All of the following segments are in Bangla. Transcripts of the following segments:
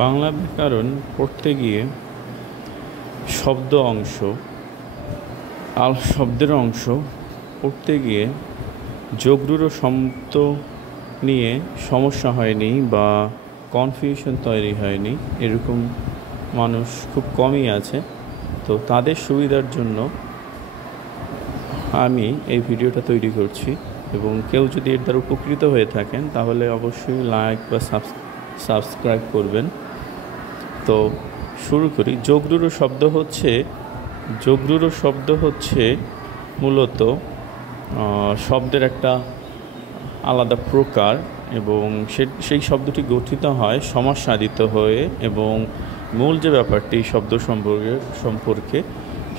বাংলা ব্যাকরণ পড়তে গিয়ে শব্দ অংশ শব্দের অংশ পড়তে গিয়ে যোগরূঢ় শব্দ নিয়ে সমস্যা হয়নি বা কনফিউশন তৈরি হয়নি, এরকম মানুষ খুব কমই আছে। তো তাদের সুবিধার জন্য আমি এই ভিডিওটা তৈরি করছি, এবং কেউ যদি এর দ্বারা উপকৃত হয়ে থাকেন তাহলে অবশ্যই লাইক বা সাবস্ক্রাইব করবেন। তো শুরু করি। যোগরূঢ় শব্দ হচ্ছে মূলত শব্দের একটা আলাদা প্রকার, এবং সেই শব্দটি গঠিত হয় সমাস সাধিত হয়ে, এবং মূল যে ব্যাপারটি শব্দ সম্পর্কে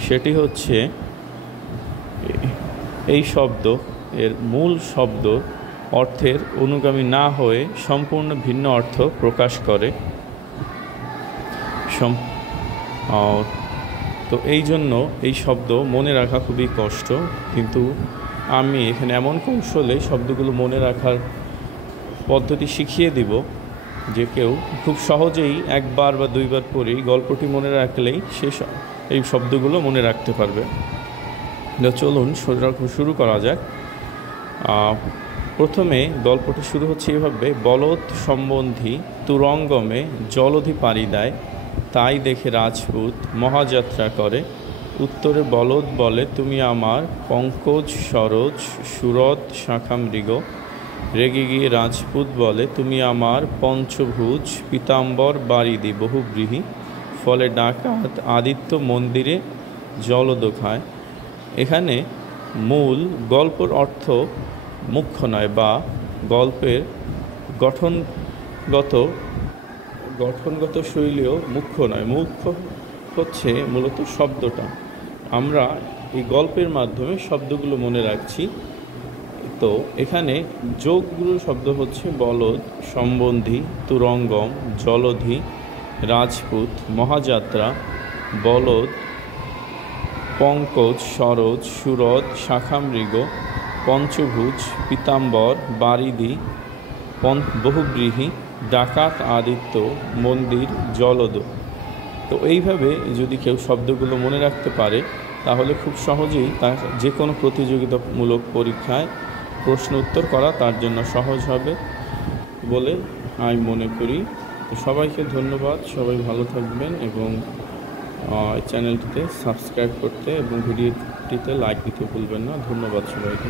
সেটি হচ্ছে এই শব্দ এর মূল শব্দ অর্থের অনুগামী না হয়ে সম্পূর্ণ ভিন্ন অর্থ প্রকাশ করে। তো এই জন্য এই শব্দ মনে রাখা খুবই কষ্ট, কিন্তু আমি এখানে এমন কৌশলে শব্দগুলো মনে রাখার পদ্ধতি শিখিয়ে দিব যে কেউ খুব সহজেই একবার বা দুইবার পরেই গল্পটি মনে রাখলেই এই শব্দগুলো মনে রাখতে পারবে। চলুন শুরু করা যাক। প্রথমে গল্পটি শুরু হচ্ছে এভাবে: বলদ সম্বন্ধী তুরঙ্গমে জলধি পাড়ি দেয়, তাই দেখে রাজপুত মহাযাত্রা করে। উত্তরে বলদ বলে, তুমি আমার পঙ্কজ সরোজ সুরত শাখামৃগ। রেগে গিয়ে রাজপুত বলে, তুমি আমার পঞ্চভুজ পীতাম্বর বারিদি বহুব্রীহি। ফলে ডাকাত আদিত্য মন্দিরে জলদ খায়। এখানে মূল গল্পের অর্থ মুখ্য নয়, বা গল্পের গঠনগত শৈলীও মুখ্য নয়, মুখ্য হচ্ছে মূলত শব্দটা। আমরা এই গল্পের মাধ্যমে শব্দগুলো মনে রাখছি। তো এখানে যোগরূঢ় শব্দ হচ্ছে বলদ সম্বন্ধী তুরঙ্গম জলধি রাজপুত মহাযাত্রা। বলদ পঙ্কজ সরোজ সুরত শাখামৃগ পঞ্চভুজ পীতাম্বর বারিদি বহুব্রীহি ডাকাত আদিত্য মন্দির জলদ। তো এইভাবে যদি কেউ শব্দগুলো মনে রাখতে পারে তাহলে খুব সহজেই তার যে কোনো প্রতিযোগিতামূলক পরীক্ষায় প্রশ্ন উত্তর করা তার জন্য সহজ হবে বলে আমি মনে করি। তো সবাইকে ধন্যবাদ, সবাই ভালো থাকবেন, এবং চ্যানেলটিতে সাবস্ক্রাইব করতে এবং ভিডিওটিতে লাইক দিতে ভুলবেন না। ধন্যবাদ সবাইকে।